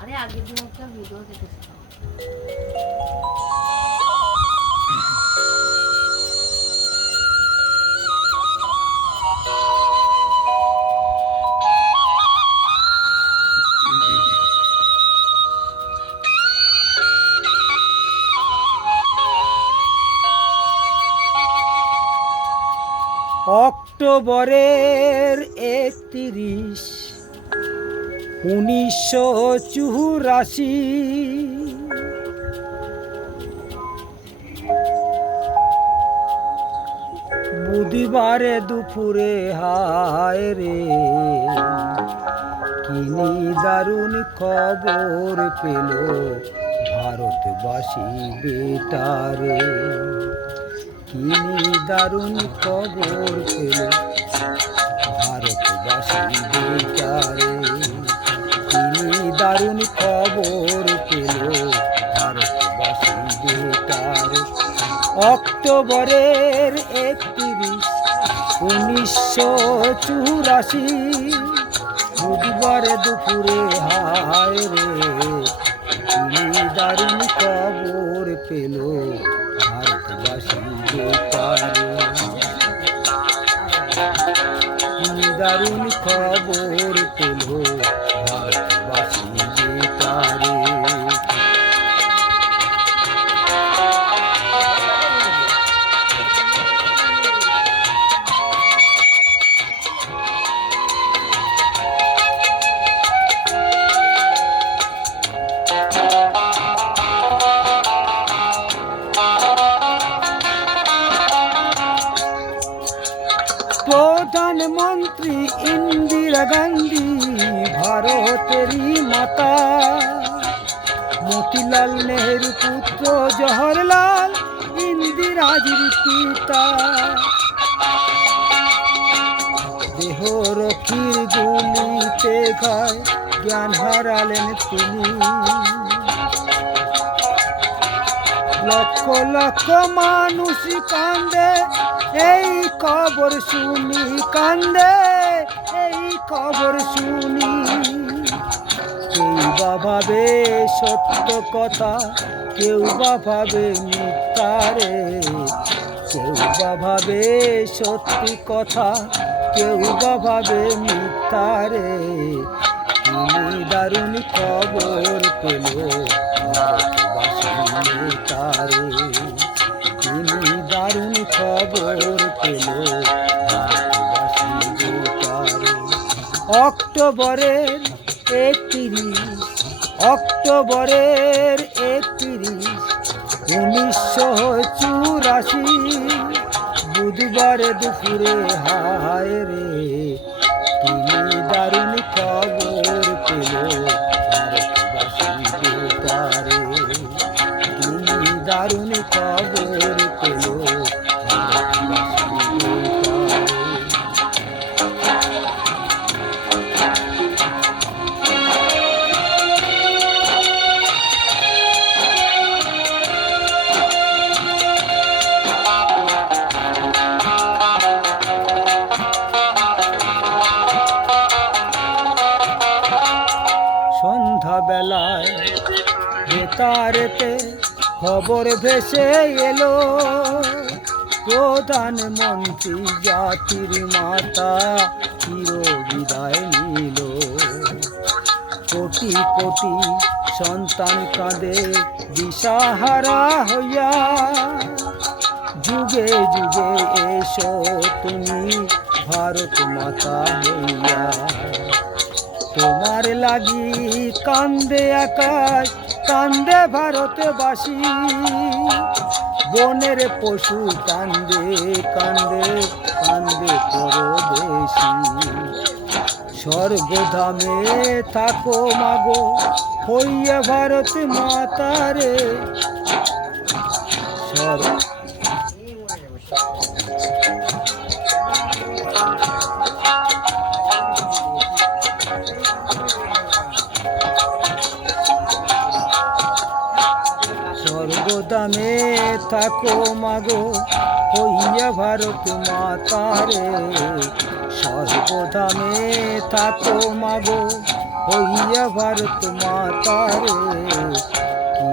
আরে আগের দিন একটা ভিডিও দেখেছিলাম। অক্টোবরের 31, 1984, বুধবারে দুপুরে হায় রে কি দারুণ খবর পেল ভারতবাসী বেটারে, কি দারুণ খবর পেল ভারতবাসী বেটারে, কি দারুণ খবর পেল ভারতবাসী বেটারে। অক্টোবরের 31, 1984, বুধবারে দুপুরে হায় রে কি দারুণ খবর পেল ভারতবাসী বেটারে, কি দারুণ খবর পেল ভারতবাসী বেটারে। প্রধানমন্ত্রী ইন্দিরা গান্ধী ভারতেরই মাতা, মতিলাল নেহেরু পুত্র জওহরলাল ইন্দিরাজির পিতা, দেহ রক্ষীর গুলিতে ঘায় জ্ঞান হারালেন তিনি, লক্ষ লক্ষ মানুষ কান্দে এই খবর শুনি, কান্দে এই খবর শুনি, কেউ বা ভাবে সত্য কথা, কেউ বা ভাবে মিথ্যা রে, কেউ বা ভাবে সত্যি কথা, কেউ বা ভাবে মিথ্যা রে, কি দারুণ খবর পেল ভারতবাসী বেটারে, তিনি দারুণ খবর পেল ভারতবাসী বেটারে। অক্টোবরের 31, অক্টোবরের 31, 1984, বুধবারে দুপুরে হায় রে তিনি দারুণ খবর পেল ভারতবাসী বেটারে, তিনি দারুণ খবর পেল ভারতবাসী বেটারে। সন্ধ্যাবেলায় বেতারেতে খবর ভেসে এলো, প্রধানমন্ত্রী জাতির মাতা চির বিদায় নিল, কোটি কোটি সন্তান কাঁদে দিশাহারা হইয়া, যুগে যুগে এসো তুমি ভারত মাতা হইয়া, তোমার লাগি কান্দে আকাশ, কান্দে ভারতবাসী, বনের পশু কান্দে কান্দে কান্দে পরদেশী, স্বর্গধামে থাকো মাগো হইয়া ভারত মাতারে, স্বর্গধামে থাকো মাগো হইয়া ভারত মাতারে, স্বর্গধামে থাকো মাগো হইয়া ভারত মাতারে কি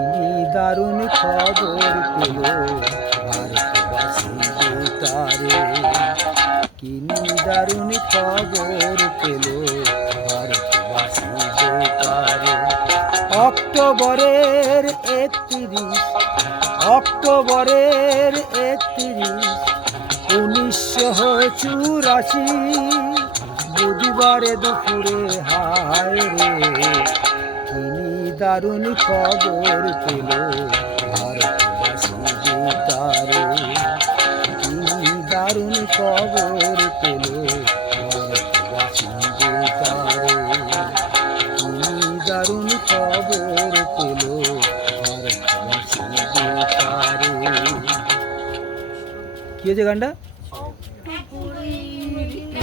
দারুণ খবর পেল ভারতবাসী বেতারে কি দারুণ খবর পেল ভারতবাসী বেতারে অক্টোবরের 1984 বুধবারে দুপুরে হায় রে কি দারুণ খবর পেল ভারতবাসী বেতারে কি দারুণ খবর পেল ভারতবাসী বেতারে কি দারুণ খবর পেল ভারতবাসী বেতারে। কি হয়েছে গানটা?